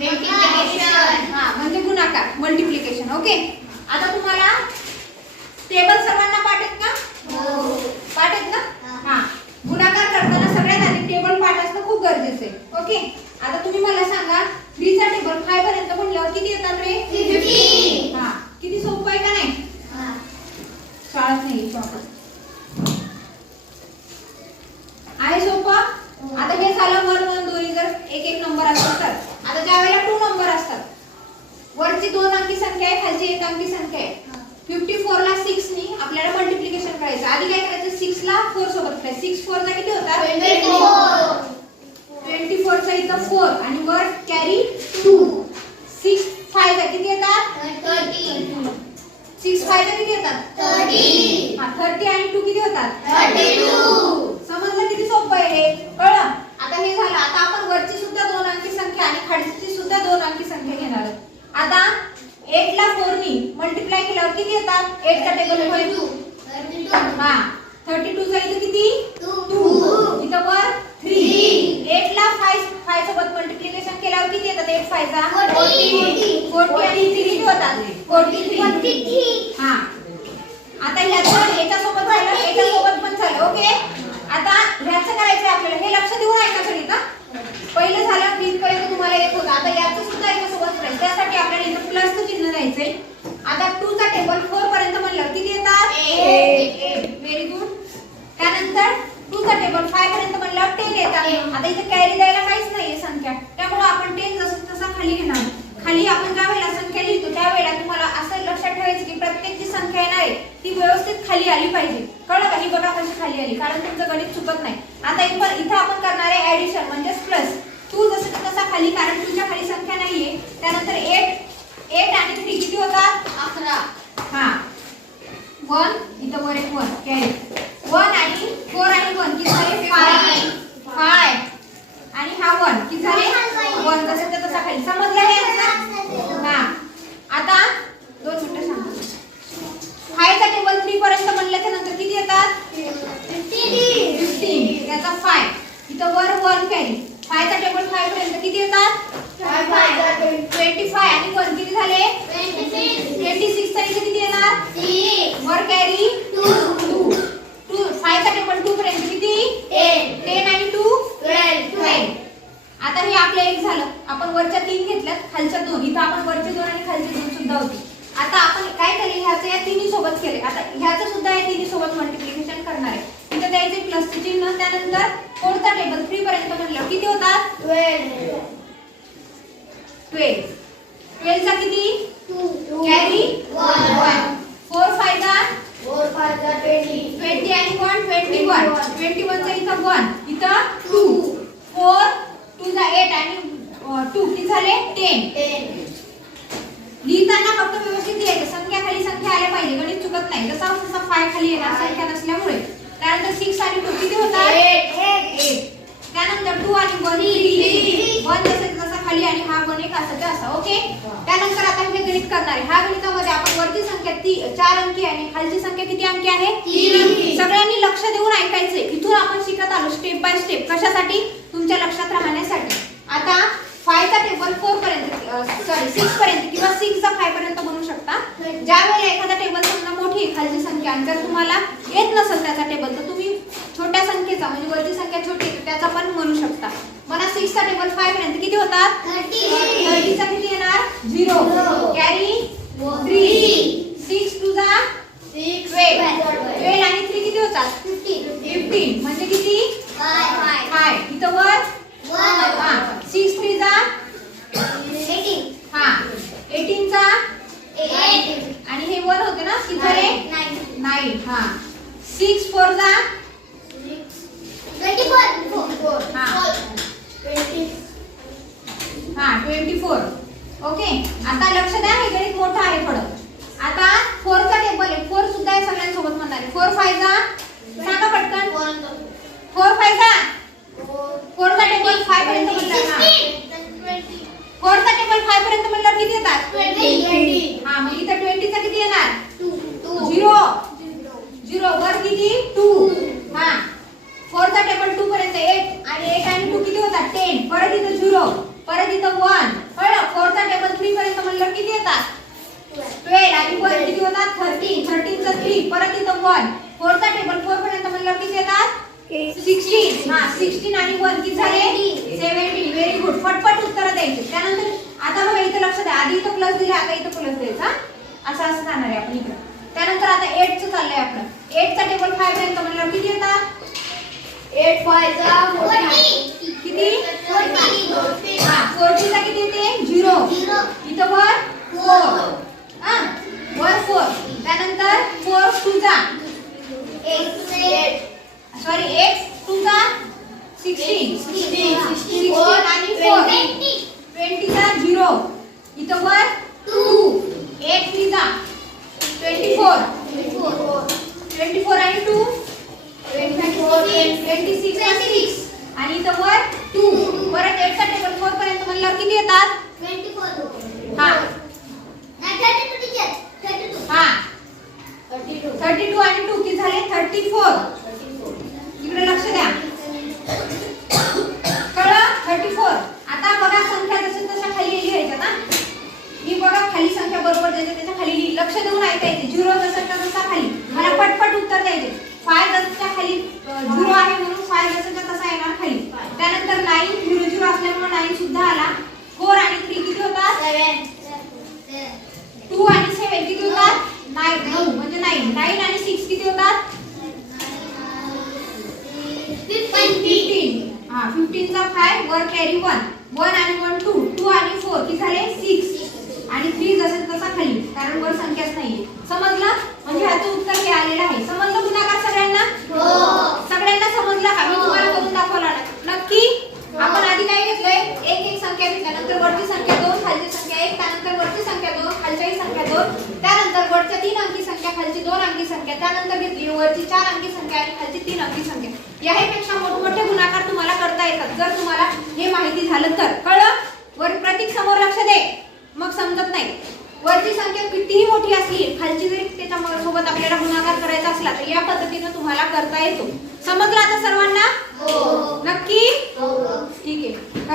Multiplication. हा म्हणजे गुणाकार, मल्टिप्लिकेशन. ओके, आता तुम्हाला टेबल सर्वांना पाठ आहेत का? हो. पाठ आहेत ना? हा. गुणाकार करताना सगळ्यात आधी टेबल पाठ असणं खूप गरजेचं आहे. ओके, आता तुम्ही मला सांगा 3 चा टेबल 5 पर्यंत म्हणल्यावर किती येतात रे? 50. हा, किती सोपं आहे का नाही? शाळेत नाही सोपं आहे. सोपं. आता हे झालं 1 1 2 जर एक एक नंबर असतात तर. आता ज्या वेळेला 2 नंबर असतात, वरची 2 अंकी संख्या आहे, खालची 1 अंकी संख्या आहे. 54 ला 6 नी आपल्याला मल्टिप्लिकेशन करायचं. आधी काय करायचं? 6 ला 4 सोबत करायचं. 6 4 चा किती होता? 24 चा इथं 4 आणि वर कॅरी 2. 6 5 चा किती येतात? 6 5 चा किती येतात? 30. हा, 30 आणि 2 किती होतात? 32. समजलं किती सोपं आहे हे? कळलं? आता हे झालं. आता आपण वरची सुद्धा 2 अंकी संख्या आणि खालची सुद्धा 2 अंकी संख्या घेणार आहोत. आता 8 ला 4 नी मल्टिप्लाय केल्यावर किती येतात? 8 चा टेबल वर 2. हा, 32 चा इथे किती? 2. इथं वर 3. 8 ला 5 सोबत मल्टिप्लिकेशन केल्यावर किती येतात? 8 5 चा 40 आणि 3 किती होतात? 43. हा, आता ह्याचं एका सोबत झालं, एका सोबत पण झालं. ओके, आता ह्याचं करायचं आपल्याला. हे लक्ष देऊन ऐका सगळी का? पहिलं झालं 20 पर्यंत तुम्हाला येत होतं. आता याचं सुद्धा एका सोबत करायचं. त्यासाठी आपल्याला इथं प्लसचं चिन्ह द्यायचंय. आता 2 चा टेबल 4 पर्यंत म्हणल्यावर किती येतात? 8. Very good. त्यानंतर 2 चा टेबल 5 पर्यंत म्हणल्यावर 10 येतात. आता इथे कॅरी द्यायला काहीच नाहीये संख्या, त्यामुळे आपण 10 जसं तसा खाली घेणार. खाली आपण ज्या वेळेला संख्या लिहितो त्यावेळेला तुम्हाला असं लक्षात ठेवायचं की प्रत्येक जी संख्या येणार आहे ती व्यवस्थित खाली आली पाहिजे. कळलं का? ही बघा कशी खाली आली, कारण तुमचं गणित चुकत नाही. आता इथं आपण करणार आहे ऍडिशन म्हणजेच प्लस. तू जसं तसा खाली, कारण तुझ्या खाली संख्या नाहीये. त्यानंतर 8 आणि 3 किती होतात? 11. हा, 1 इथं वर एक 1 कॅरी. 1 आणि 4 आणि 1 किती झाले? 5. आणि हा 1 किती झाले? 1. तसं तसा खाली. समजलं हे? हा, आता 2 मिनिटं सांगा. 5 चा टेबल 3 पर्यंत म्हणल्याच्या नंतर किती येतात? 15. याचा 5 इथं वर 1 कॅरी. 5 चा टेबल 5 पर्यंत किती येतात? 25 आणि 1 किती झाले? 26 चा इथे किती येणार? वर कॅरी 2. 5 चा टेबल 2 पर्यंत किती? 10 आणि 2 12. आता हे आपलं एक झालं. आपण वरच्या 3 घेतल्यात, खालच्या 2. इथं आपण वरचे 2 आणि खालचे 2 सुद्धा होते. आता आपण काय केले? ह्याचं या तिन्ही सोबत केले. आता ह्याचं सुद्धा या तिन्ही सोबत मल्टिप्लिकेशन करणार आहे. इथं द्यायचे प्लसचे चिन्ह. त्यानंतर 4 चा टेबल 3 पर्यंत म्हणलं किती होतात? 12. 12 चा किती? 2 कॅरी 1. 4 5 चा 20 आणि 1 21. 21 चा इथं 1 इथं 2. 4 2 चा 8 आणि 2 किती झाले? 10. लिहिताना फक्त व्यवस्थित लिहायचं. संख्या खाली संख्या आल्या पाहिजे, गणित चुकत नाही. जसा 5 खाली येणार संख्या नसल्यामुळे. त्यानंतर 6 आणि 2 किती होतात? 8. त्यानंतर 2 आणि 1 3. 1 जसा खाली आणि हा 1 एक असाचा असा. ओके, त्यानंतर आता हे गणित करणार आहे. ह्या गणितामध्ये आपण वरची संख्या 4 अंकी आणि खालची संख्या किती अंकी आहे? 3 अंकी. सगळ्यांनी लक्ष देऊन ऐकायचंय. इथून आपण शिकत आलो स्टेप बाय स्टेप. कशासाठी? तुमच्या लक्षात राहण्यासाठी. आता 5 चा टेबल 4 पर्यंत 6 पर्यंत किंवा 6 चा 5 पर्यंत बनवू शकता. ज्या वेळेला एखादा टेबल समजा मोठी खालची संख्या आणि जर तुम्हाला येत नसेल त्याचा टेबल, तर तुम्ही छोट्या संख्येचा म्हणजे वरची संख्या छोटी तर त्याचा पण बनवू शकता. मला 6 चा टेबल 5 पर्यंत किती होतात? 30 चा किती येणार? 0 कॅरी 3. 6 2 चा 12 आणि 3 किती होतात? 15 म्हणजे किती? 5. इथं वर 6 3 चा 18. हा, 18 चा 8 आणि हे 1 होते ना, किती झाले? 9. हा, 6 4 चा 24. हा 24. ओके, आता लक्ष द्या, हे गणित मोठं आहे थोडं. आता 4 चा टेबल आहे. 4 सुद्धा आहे सगळ्यांसोबत म्हणणार आहे. 4 5 चा सांगा पटकन. 4 5 चा 4 चा टेबल 5 पर्यंत म्हणणार ना. 4 चा टेबल 5 पर्यंत म्हणणार किती येतात? 20. हा, मग इथं 20 चा किती येणार? 0. 0 वर किती? 2. हा, 4 चा टेबल 2 पर्यंत 8 आणि 8 आणि 2 किती होतात? 10. परत इथं 0, परत इथं 1. 12 आणि 1 किती होतात 13 13 चा 3 परत इथं 1 4 चा टेबल 4 पर्यंत म्हणल्यावर किती येतात 16 हा 16 आणि 1 किती झाले 70 व्हेरी गुड फटफट उत्तर द्यायची त्यानंतर आता बघा इथं लक्ष द्या आधी इथं प्लस दिले आता इथं प्लस द्यायचा असं जाणार आहे आपण इकडे त्यानंतर आता 8 चं चाललंय आपलं 8 चा टेबल 5 पर्यंत म्हणल्यावर किती येतात 8 5 चा 40 किती 40 हा 40 चा किती येते 0 इथं वर 4 हा वर 4 त्यानंतर 4 2 चा सॉरी x 2 चा 16 16 आणि 4 20 चा 0 इथं वर 2 8 3 चा 24 आणि 2 26 आणि इथं वर 2 परत 8 चा टेबल 4 पर्यंत म्हणल्यावर किती येतात हा हा 32 आणि 2 किती झाले 34 इकडे लक्ष द्या कळलं 34 आता बघा संख्या जसं तशा खाली लिहायच्या ना मी बघा खाली संख्या बरोबर द्यायची त्याच्या खाली लिही लक्ष देऊन ऐकायचे 0 जसं तसा खाली मला पटपट उत्तर द्यायचे 5 जसं खाली 0 आहे म्हणून 5 जसं तसा येणार खाली त्यानंतर 9 0 0 असल्यामुळे 9 सुद्धा आला 4 आणि 3 किती होतात 2 आणि 7 किती होतात 9 म्हणजे 9 आणि 6 किती होतात 15 हा 15 चा 5 वर कॅरी 1 आणि 1 2 आणि 4 किती झाले 6 आणि 3 जसे तसा खाली कारण वर संख्याच नाहीये समजलं म्हणजे ह्याचं उत्तर हे आलेलं आहे समजलं गुणाकार सगळ्यांना सगळ्यांना समजलं का मी तुम्हाला करून दाखवला नक्की आपण आधी काय घेतलंय एक संख्या घेतल्यानंतर वरची संख्या 2 खालची संख्या 1 त्यानंतर वरची संख्या 2 खालची संख्या 2 त्यानंतर वरच्या 3 अंकी संख्या खालची 2 अंकी संख्या त्यानंतर घेतली वरची 4 अंकी संख्या आणि खालची 3 अंकी संख्या याहीपेक्षा मोठमोठे गुणाकार तुम्हाला करता येतात जर तुम्हाला हे माहिती झालं तर कळलं वर प्रतीक समोर लक्ष दे मग समजत नाही वरची संख्या कितीही मोठी असली खालची जरी त्याच्या सोबत आपल्याला गुणाकार करायचा असला तर या पद्धतीने तुम्हाला करता येतो समजलं आता सर्वांना नक्की ठीक आहे करा